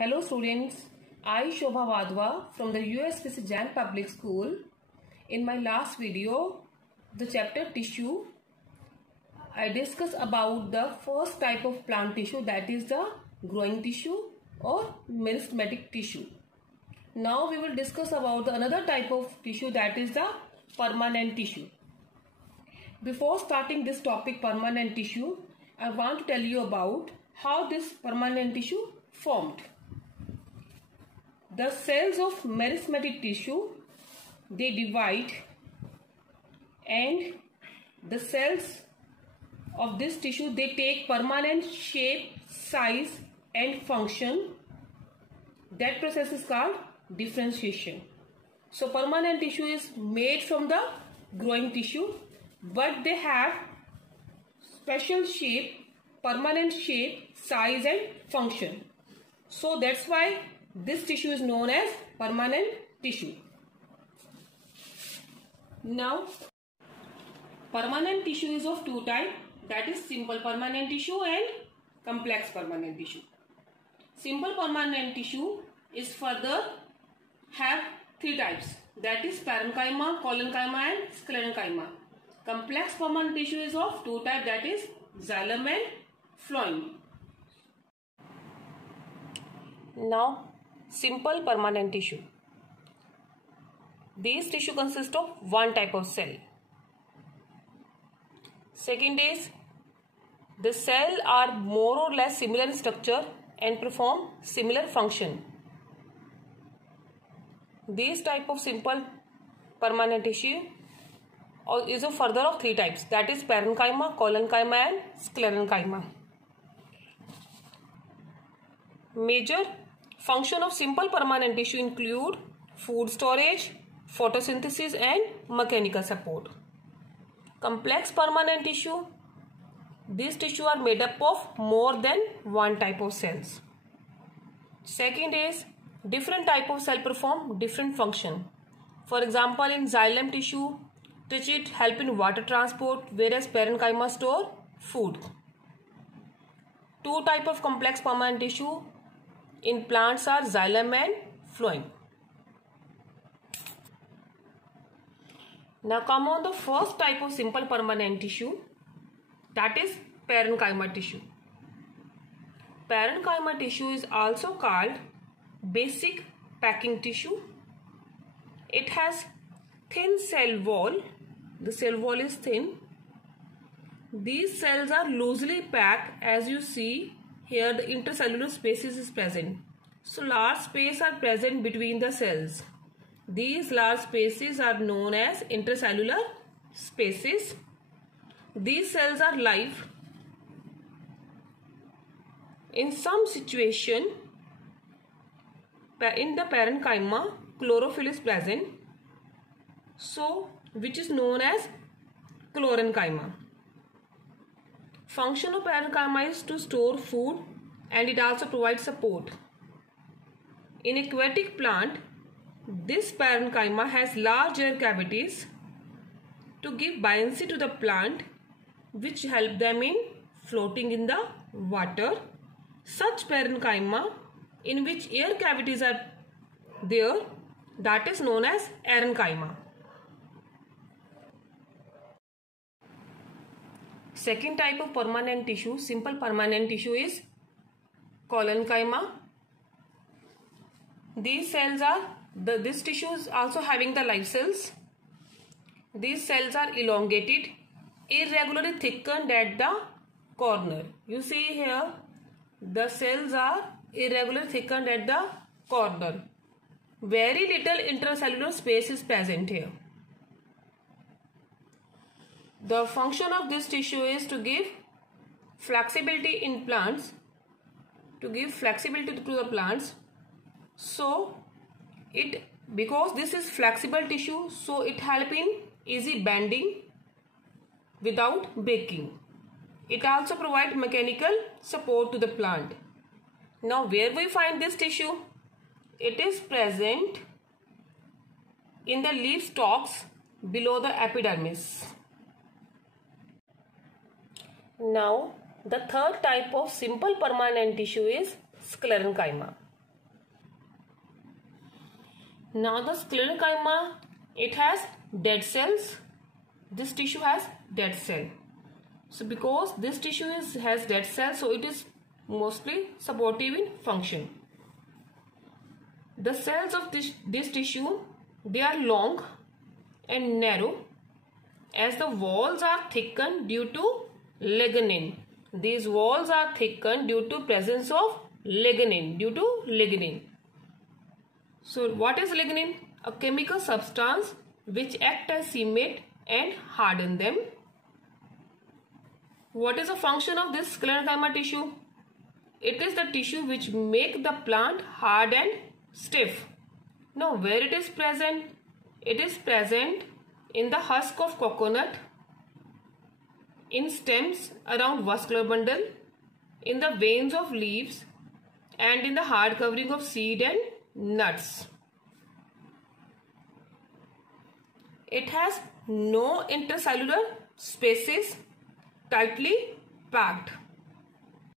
Hello students, I Shobha Wadhwa from the USPC Jain Public School. In my last video, the chapter tissue, I discussed about the first type of plant tissue, that is the growing tissue or meristematic tissue. Now we will discuss about the another type of tissue, that is the permanent tissue. Before starting this topic permanent tissue, I want to tell you about how this permanent tissue formed. The cells of meristematic tissue, they divide, and the cells of this tissue, they take permanent shape, size and function. That process is called differentiation. So permanent tissue is made from the growing tissue, but they have special shape, permanent shape, size and function. So that's why this tissue is known as permanent tissue. Now, permanent tissue is of two types, that is simple permanent tissue and complex permanent tissue. Simple permanent tissue is further have three types, that is parenchyma, collenchyma and sclerenchyma. Complex permanent tissue is of two types, that is xylem and phloem. Now, simple permanent tissue. These tissue consist of one type of cell. Second is, the cell are more or less similar in structure and perform similar function. This type of simple permanent tissue is a further of three types, that is parenchyma, collenchyma and sclerenchyma. Major function of simple permanent tissue include food storage, photosynthesis and mechanical support. Complex permanent tissue, these tissue are made up of more than one type of cells. Second is, different type of cell perform different function. For example, in xylem tissue, it help in water transport, whereas parenchyma store food. Two type of complex permanent tissue in plants are xylem and phloem. Now come on the first type of simple permanent tissue, that is parenchyma tissue. Parenchyma tissue is also called basic packing tissue. It has thin cell wall. The cell wall is thin. These cells are loosely packed. As you see here, the intercellular spaces is present. So large space are present between the cells. These large spaces are known as intercellular spaces. These cells are live. In some situation, in the parenchyma, chlorophyll is present, so which is known as chlorenchyma. Function of parenchyma is to store food and it also provides support. In aquatic plant, this parenchyma has large air cavities to give buoyancy to the plant, which help them in floating in the water. Such parenchyma in which air cavities are there, that is known as aerenchyma. Second type of permanent tissue, simple permanent tissue, is collenchyma. These cells are, this tissue is also having the live cells. These cells are elongated, irregularly thickened at the corner. You see here, the cells are irregularly thickened at the corner. Very little intercellular space is present here. The function of this tissue is to give flexibility in plants, to give flexibility to the plants. So because this is flexible tissue, so it help in easy bending without breaking. It also provides mechanical support to the plant. Now where we find this tissue? It is present in the leaf stalks below the epidermis. Now the third type of simple permanent tissue is sclerenchyma. Now the sclerenchyma, it has dead cells. This tissue has dead cell. So because this tissue has dead cells, so it is mostly supportive in function. The cells of this tissue, they are long and narrow as the walls are thickened due to lignin. These walls are thickened due to presence of lignin, So what is lignin? A chemical substance which act as cement and harden them. What is the function of this sclerenchyma tissue? It is the tissue which make the plant hard and stiff. Now where it is present? It is present in the husk of coconut, in stems around vascular bundle, in the veins of leaves, and in the hard covering of seed and nuts. It has no intercellular spaces, tightly packed.